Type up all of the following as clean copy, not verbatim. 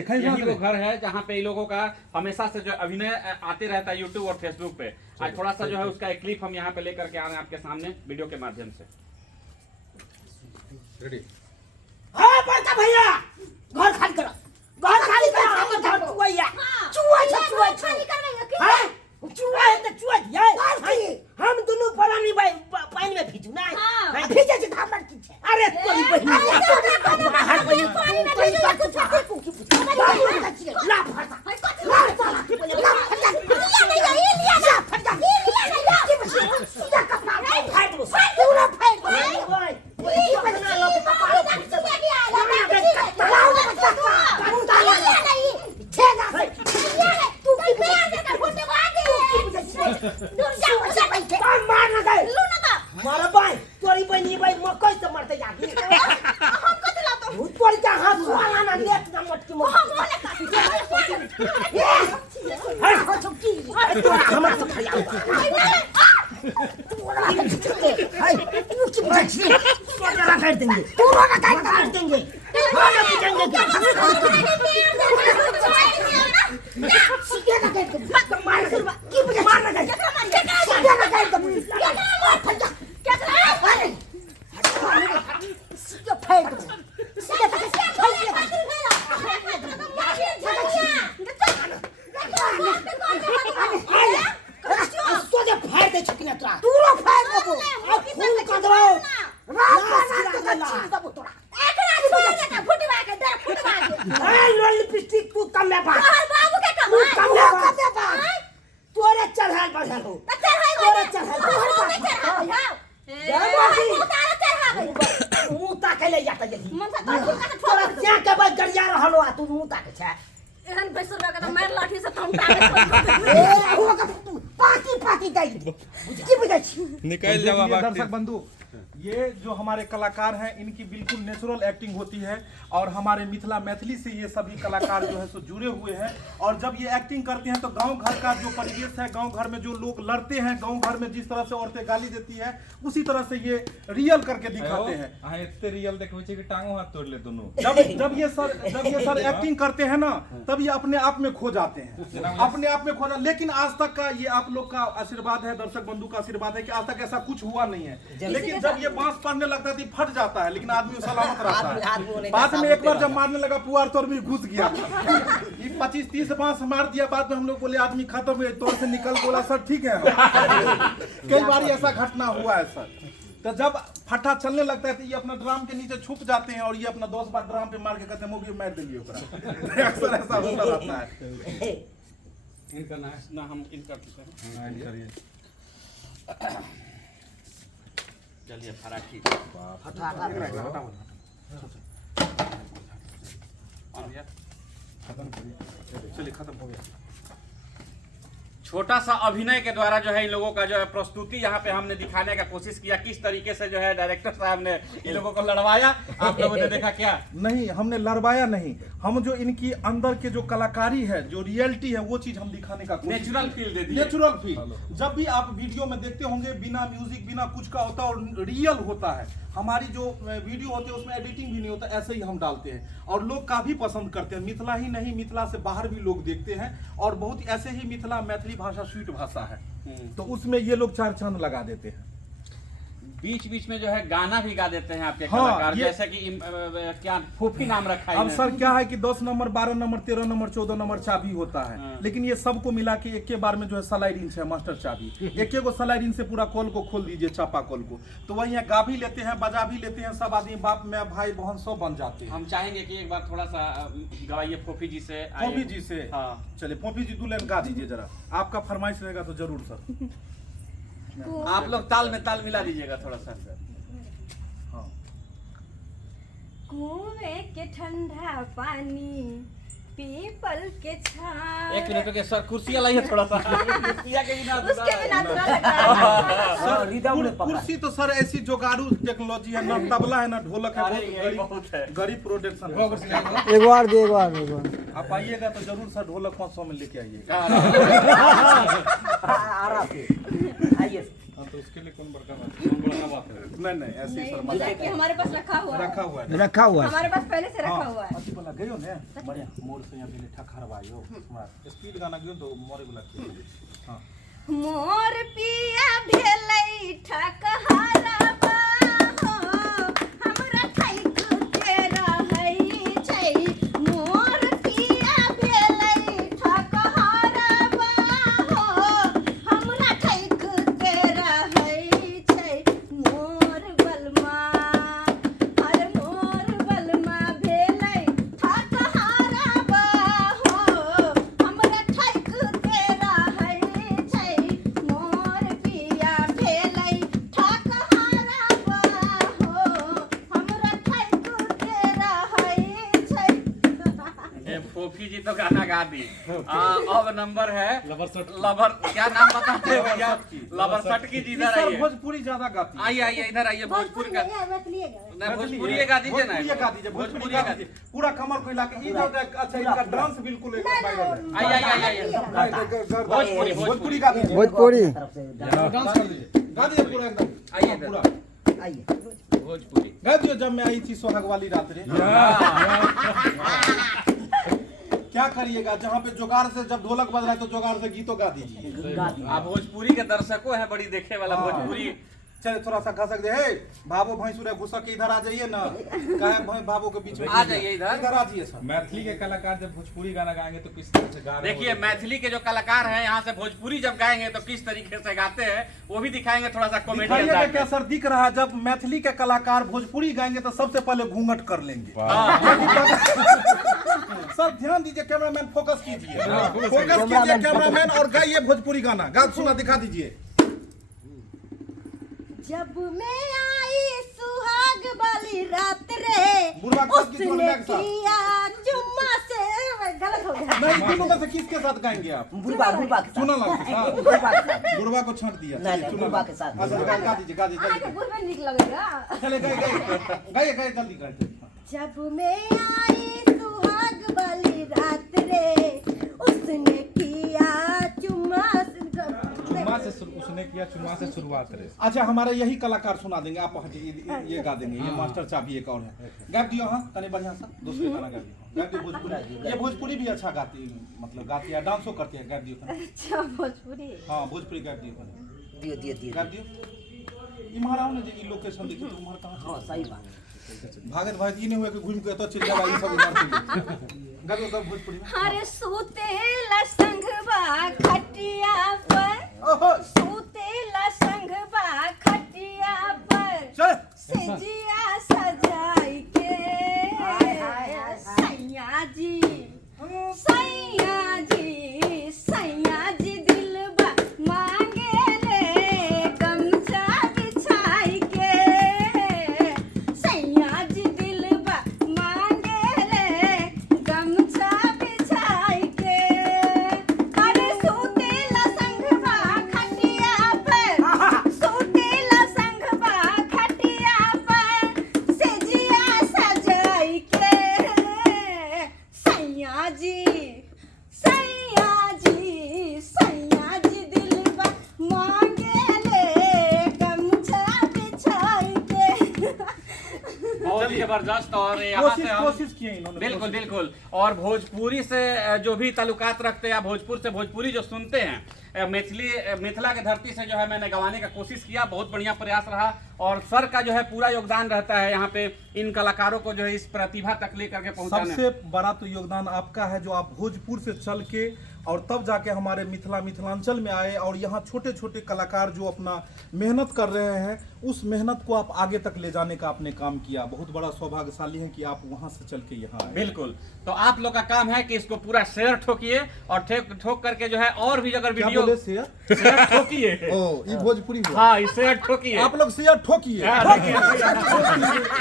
यही वो घर है जहाँ पे इन लोगों का हमेशा से जो अभिनय आते रहता है यूट्यूब और फेसबुक पे। आज थोड़ा सा जो है उसका एक क्लिप हम यहाँ पे लेकर के आ रहे हैं आपके सामने वीडियो के माध्यम से। रेडी? हाँ बड़का भैया, घर खाली करो, घर खाली करो, हम घर चुआइया, चुआ खाली करवेंगे क्या? हाँ, चुआ है तो चुआ ये, हम दोनों परानी भाई पानी में भीजू ना, हाँ भीजे जी धाम मत कीजिए। अरे तोरी बहन, हर बहन पानी में भीजे कुछ कुछ ला फटा, ला फटा, लिया ना, फटा, लिया ना, की बस सीधा कपड़ा फाड़ दो, पूरा फाड़ दो, ये बना लो पापा, चुआ दिया, लाओ ना तू की पैर देकर फुटे दूर जाओ मार ना गए लू ना का मारा भाई तोरी बहनी भाई मकई से मरते जाती हम कत लातो भूत पड़ जा हाथ वाला ना लेट ना मटकी मो हम वाला काटी है हो चुकी तो हमर से फरिया हाय तू की बची तो जरा काट देंगे तू रोना काट देंगे रोना पीटेंगे सीधा ना काट दे मार की बजा मार ना काट तोरे चढ़ाल बढ़ाल हो तोरे चढ़ाल मुंह ताके ले जाता जल्दी तोरा क्या के बाद गरिया रहलो आ तू मुंह ताके छ एहन 20 रुपया का मार लाठी से हम ताके ए हो का पाती दई की बुझै छी निकल जाओ दर्शक बंधु, ये जो हमारे कलाकार हैं इनकी बिल्कुल नेचुरल एक्टिंग होती है और हमारे मिथिला मैथिली से ये सभी कलाकार जो है सो जुड़े हुए हैं। और जब ये एक्टिंग करते हैं तो गांव घर का जो परिवेश है, गांव घर में जो लोग लड़ते हैं, गांव घर में जिस तरह से औरतें गाली देती है उसी तरह से ये रियल करके दिखाते हैं। इतने रियल देखो कि टांगों हाथ तोड़ ले दोनों। जब ये सर एक्टिंग करते हैं ना तब ये अपने आप में खो जाते हैं, अपने आप में खो जाते। लेकिन आज तक का ये आप लोग का आशीर्वाद है, दर्शक बंधु का आशीर्वाद है कि आज तक ऐसा कुछ हुआ नहीं है। लेकिन जब ये बांस पड़ने लगता है फट जाता है, लेकिन आदमी सलामत रहता है। बाद में एक बार जब मारने लगा पुआर तोड़ में घुस गया, ये 25-30 बांस मार दिया। बाद में हम लोग बोले आदमी खत्म है, तोड़ से निकल, बोला सर ठीक है। कई बार ऐसा घटना हुआ है सर। तो जब फट्टा चलने लगता है तो ये अपना ड्राम के नीचे छुप जाते हैं और ये अपना 10 बार ड्राम पे मार के कहते हैं मोगी मार दिलिए। अक्सर ऐसा होता रहता है। इनका ना हम इनका चलिए फराठी चलिए खत्म हो गया। छोटा सा अभिनय के द्वारा जो है इन लोगों का जो है प्रस्तुति यहाँ पे हमने दिखाने का कोशिश किया, किस तरीके से जो है डायरेक्टर साहब ने इन लोगों को लड़वाया। आप लोगों ने देखा क्या? नहीं, हमने लड़वाया नहीं, हम जो इनकी अंदर के जो कलाकारी है, जो रियलिटी है, वो चीज हम दिखाने का नेचुरल फील दे दिए। नेचुरल फील जब भी आप वीडियो में देखते होंगे बिना म्यूजिक बिना कुछ का होता है और रियल होता है। हमारी जो वीडियो होते हैं उसमें एडिटिंग भी नहीं होता, ऐसे ही हम डालते हैं और लोग काफी पसंद करते हैं। मिथिला ही नहीं, मिथिला से बाहर भी लोग देखते हैं और बहुत ऐसे ही मिथिला मैथिली भाषा स्वीट भाषा है तो उसमें ये लोग 4 चांद लगा देते हैं। बीच बीच में जो है गाना भी गा देते हैं आपके हाँ, कलाकार, जैसे कि क्या फूफी नाम रखा है। अब सर क्या है कि 10 नंबर 12 नंबर 13 नंबर 14 नंबर चाबी होता है। हाँ। लेकिन ये सबको मिला के एक के बार में जो है सलाइडिन से मास्टर चाबी, एक को सलाइडिन से पूरा कॉल को खोल दीजिए, चापा कॉल को, तो वही यहाँ गा भी लेते हैं, बजा भी लेते हैं। सब आदमी बाप में भाई बहन सब बन जाते हैं। हम चाहेंगे कि एक बार थोड़ा सा गवाइए फूफी जी से। पोपी जी से हाँ चलिए, पोपी जी 2 लाइन गा दीजिए जरा, आपका फरमाइश रहेगा तो जरूर सर। आप लोग ताल में ताल मिला दीजिएगा थोड़ा सा। कुएं के ठंडा पानी पीपल के छाँव। 1 मिनट के सर कुर्सियाँ लाइए थोड़ा सा। उसके बिना बुरा लग रहा है। सर कुर्सी तो सर ऐसी जोगाड़ू टेक्नोलॉजी है, ना तबला है ना ढोलक है, बहुत गरीब प्रोडक्शन है। एक बार आप आइएगा तो जरूर सर ढोलक 500 में लेके आइएगा। आराम से आइए। हाँ तो उसके लिए कौन बड़का बात नहीं ऐसे नहीं, सर मतलब कि हमारे पास रखा हुआ है। रखा हुआ है रखा हुआ है हमारे पास पहले से रखा हुआ है। अति बोला गयो ने बढ़िया मोर से यहाँ पहले ठखर भाइयो हमरा स्पीड गाना गयो तो मोरे बोला हां मोर पिया भेलै ठकहरबा हो हमरा ठैक के रहै छै। मोर पिया भेलै ठकहरबा हो हमरा ठैक के रहै छै। मोर बलमा अरे मोर बलमा भेलै ठकहरबा हो हमरा ठैक के रहै छै। मोर पिया भेलै ठकहरबा हो हमरा ठैक के रहै छै। ये फोफी जी तो गाना गा दी। अब नंबर है लवर क्या नाम बताते हैं भैया? लवर सटकी जी इधर सर आइए। भोजपुरी ज्यादा गाती है आइए आइए इधर आइए भोजपुरी का नहीं भोजपुरी गा दीजिए ना भोजपुरी गा दीजिए भोजपुरी गा दीजिए पूरा कमर को हिला के इधर अच्छा इनका डांस बिल्कुल एक वायरल है आइए आइए आइए भोजपुरी भोजपुरी गा दीजिए भोजपुरी डांस कर दीजिए गा दीजिए पूरा एकदम आइए इधर। पूरा आइए भोजपुरी गा दियो जब मैं आई थी सोहाग वाली रात रे क्या करिएगा जहाँ पे जुगाड़ से जब ढोलक बज रहा है तो जुगाड़ से गीतों गा दीजिए आप भोजपुरी के दर्शकों हैं बड़ी देखे वाला हाँ। भोजपुरी। चले थोड़ा सा खसक दे हे भावो भैंसुरे घुसक के इधर आ जाइए ना कहे भाई भावो के बीच में आ जाइए इधर। इधर आ जाइए सर मैथिली के कलाकार जब भोजपुरी गाना गाएंगे तो किस तरह से गा रहे देखिए होंगे? मैथिली के जो कलाकार हैं यहाँ से भोजपुरी जब गाएंगे तो किस तरीके से गाते हैं वो भी दिखाएंगे थोड़ा सा कॉमेडी दिखाइएगा अंदाज क्या में। सर दिख रहा है जब मैथिली के कलाकार भोजपुरी गाएंगे तो सबसे पहले घूंघट कर लेंगे सर ध्यान दीजिए कैमरामैन फोकस कीजिए फोकस कीजिए कैमरामैन और गाइए भोजपुरी गाना गा सुना दिखा दीजिए जब मैं आई सुहाग वाली रात रे बुढ़वा के साथ किस उसने बुढ़वा के साथ? किया चुम्मा से गलत हो गया। नहीं तीनों में से किसके साथ गाएंगे आप बुढ़वा बुढ़वा के सुना साथ ना बुढ़वा के साथ बुढ़वा को छांट दिया नहीं, नहीं, सुना बुढ़वा ना। के साथ। अच्छा गा दीजिए गा दीजिए आगे गुरबा निक लगेगा। चले गाइए गाइए जल्दी गाइए जब मैं आई सुहाग वाली रात रे उसने किया चुम्मा उसने किया चुम्मा से शुरुआत रे। अच्छा हमारे यही कलाकार सुना देंगे आप ये गा देंगे ये मास्टर चाबी एक और है गा दियो हाँ तने बढ़िया सा दूसरे गाना गा दियो गा दियो भोजपुरी ये भोजपुरी भी अच्छा गाती मतलब गाती है डांसो करती है गा दियो अच्छा भोजपुरी हाँ भोजपुरी गा दियो दियो दियो दियो गा दियो इम्हारा ने जे लोकेशन देखी तो उम्हर कहां हाँ सही बात भागत भागत ई नहीं हुए कि घूम के तो चिल्ला ई सब उम्हर गा दियो तब भोजपुरी में अरे सूतेला संगवा खटिया पर ओहो सूतेला संगवा खटिया पर चल सिजिया सजाई के सैया जी दिलबा मांगे ले गमछा बिछाई के सैया जी दिलबा मांगे ले गमछा बिछाई के अरे सूतेला संगवा खटिया पर सूतेला संगवा खटिया पर सिजिया सजाई के सैया जी दिलबा मांगे ले गमछा बिछाई के। बहुत जबरदस्त और यहाँ से हम कोशिश किए इन्होंने बिल्कुल बिल्कुल और भोजपुरी से जो भी ताल्लुकात रखते हैं या भोजपुर से भोजपुरी जो सुनते हैं मिथिला के धरती से जो है मैंने गवाने का कोशिश किया बहुत बढ़िया प्रयास रहा और सर का जो है पूरा योगदान रहता है यहाँ पे इन कलाकारों को जो है इस प्रतिभा तक लेकर के पहुंचाने। सबसे बड़ा तो योगदान आपका है जो आप भोजपुर से चल के और तब जाके हमारे मिथिलांचल में आए और यहाँ छोटे छोटे कलाकार जो अपना मेहनत कर रहे हैं उस मेहनत को आप आगे तक ले जाने का आपने काम किया बहुत बड़ा सौभाग्यशाली है कि आप वहाँ से चल के यहाँ आए। बिल्कुल तो आप लोग का काम है कि इसको पूरा शेयर ठोकिए और ठोक करके जो है और भी अगर क्या वीडियो बोले शेयर शेयर ठोकिए ओ ये भोजपुरी हुआ हाँ इस शेयर ठोकिए आप लोग शेयर ठोकिए हाँ, देखिए।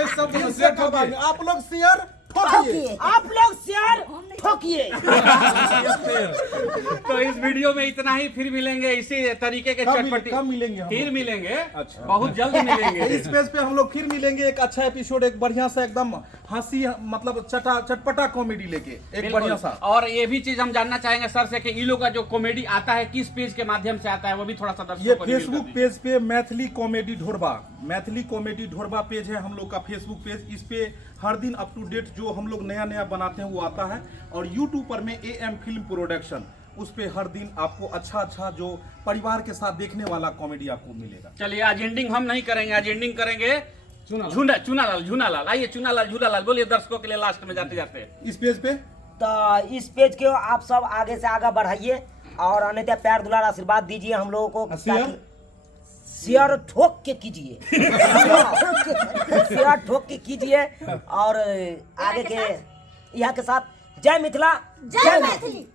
ये सब शेयर ठोकिए आप लोग शेयर ठोकिए आप लोग शेयर ठोकिए तो इस वीडियो में इतना ही, फिर मिलेंगे इसी तरीके के चटपटी। कब मिलेंगे हम फिर लोग? मिलेंगे, अच्छा। बहुत जल्द मिलेंगे। इस पेज पे हम लोग फिर मिलेंगे एक अच्छा एपिसोड, एक बढ़िया सा एकदम हंसी मतलब चटपटा कॉमेडी लेके एक बढ़िया सा। और ये भी चीज हम जानना चाहेंगे सर से कि इन लोग का जो कॉमेडी आता है किस पेज के माध्यम से आता है, वो भी थोड़ा सा दर्शकों ये को रिवील फेसबुक कर दीजिए। पेज पे Maithili comedy Dhorba, Maithili comedy Dhorba page है हम लोग का फेसबुक पेज। इस पे हर दिन अप टू डेट जो हम लोग नया नया बनाते हैं वो आता है। और यूट्यूब पर में AM फिल्म प्रोडक्शन, उस पे हर दिन आपको अच्छा जो परिवार के साथ देखने वाला कॉमेडी आपको मिलेगा। चलिए आज एंडिंग हम नहीं करेंगे, आज एंडिंग करेंगे चूनालाल। आइए झूनालाल बोलिए दर्शकों के लिए लास्ट में जाते जाते। इस पेज पे तो इस पेज के आप सब आगे से आगे बढ़ाइए और अन्यथा प्यार दुलार आशीर्वाद दीजिए हम लोगों को। शेयर ठोक के कीजिए, शेयर ठोक के कीजिए। और आगे के यहाँ के साथ जय मिथिला, जय मैथिली।